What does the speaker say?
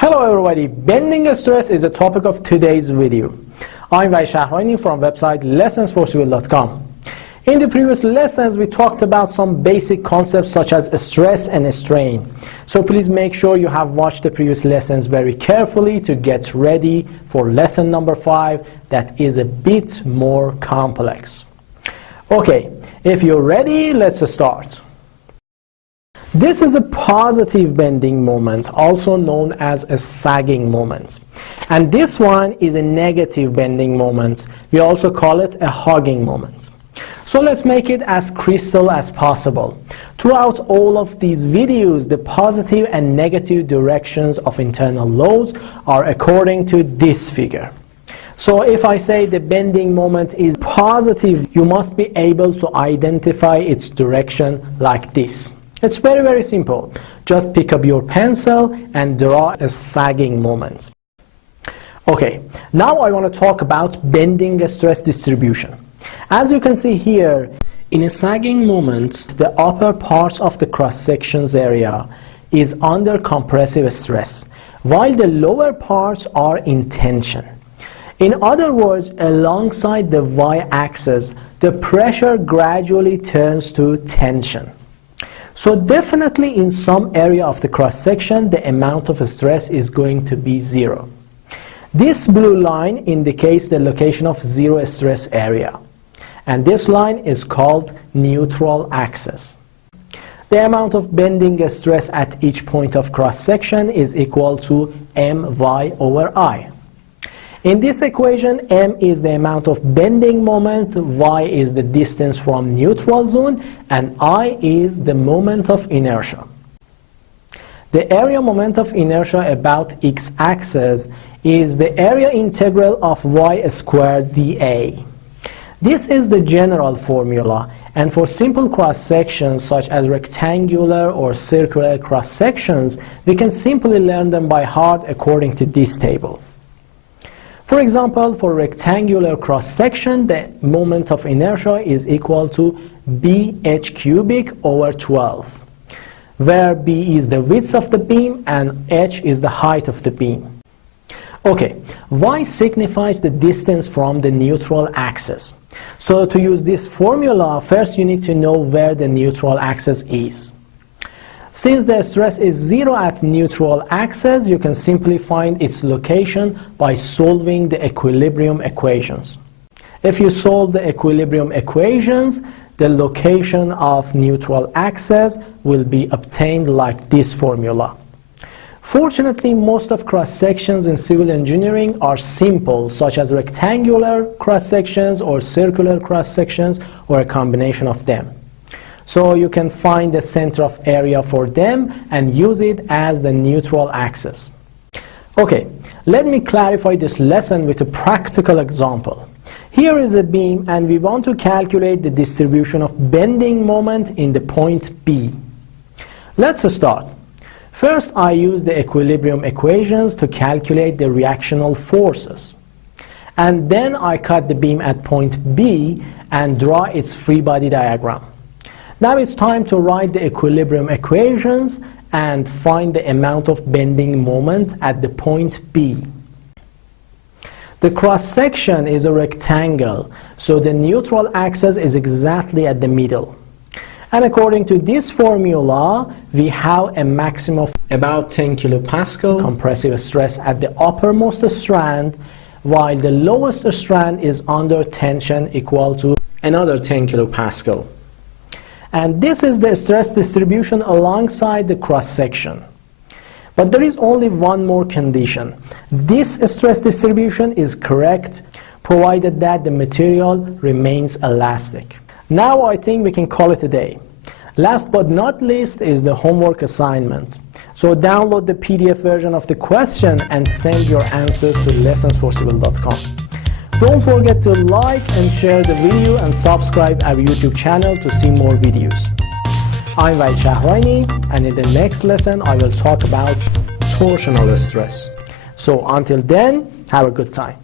Hello everybody, bending stress is the topic of today's video. I'm Untitled from website lessonsforcivil.com. In the previous lessons we talked about some basic concepts such as stress and strain. So please make sure you have watched the previous lessons very carefully to get ready for lesson number 5 that is a bit more complex. Okay, if you're ready, let's start. This is a positive bending moment, also known as a sagging moment. And this one is a negative bending moment. We also call it a hugging moment. So let's make it as crystal as possible. Throughout all of these videos, the positive and negative directions of internal loads are according to this figure. So if I say the bending moment is positive, you must be able to identify its direction like this. It's very, very simple. Just pick up your pencil and draw a sagging moment. Okay, now I want to talk about bending stress distribution. As you can see here, in a sagging moment, the upper parts of the cross-sections area is under compressive stress, while the lower parts are in tension. In other words, alongside the y-axis, the pressure gradually turns to tension. So definitely in some area of the cross-section, the amount of stress is going to be 0. This blue line indicates the location of zero stress area. And this line is called neutral axis. The amount of bending stress at each point of cross-section is equal to my over I. In this equation, m is the amount of bending moment, y is the distance from neutral zone, and I is the moment of inertia. The area moment of inertia about x-axis is the area integral of y squared dA. This is the general formula, and for simple cross-sections such as rectangular or circular cross-sections, we can simply learn them by heart according to this table. For example, for rectangular cross-section, the moment of inertia is equal to bh cubic over 12, where b is the width of the beam and h is the height of the beam. Okay, y signifies the distance from the neutral axis. So to use this formula, first you need to know where the neutral axis is. Since the stress is 0 at neutral axis, you can simply find its location by solving the equilibrium equations. If you solve the equilibrium equations, the location of neutral axis will be obtained like this formula. Fortunately, most of cross-sections in civil engineering are simple, such as rectangular cross-sections or circular cross-sections or a combination of them. So you can find the center of area for them and use it as the neutral axis. Okay, let me clarify this lesson with a practical example. Here is a beam and we want to calculate the distribution of bending moment in the point B. Let's start. First, I use the equilibrium equations to calculate the reactional forces. And then I cut the beam at point B and draw its free body diagram. Now it's time to write the equilibrium equations and find the amount of bending moment at the point B. The cross-section is a rectangle, so the neutral axis is exactly at the middle. And according to this formula, we have a maximum of about 10 kilopascal compressive stress at the uppermost strand, while the lowest strand is under tension equal to another 10 kilopascal. And this is the stress distribution alongside the cross-section. But there is only one more condition. This stress distribution is correct, provided that the material remains elastic. Now I think we can call it a day. Last but not least is the homework assignment. So download the PDF version of the question and send your answers to lessonsforcivil.com. Don't forget to like and share the video and subscribe our YouTube channel to see more videos. I'm Untitled, and in the next lesson I will talk about torsional stress. So until then, have a good time.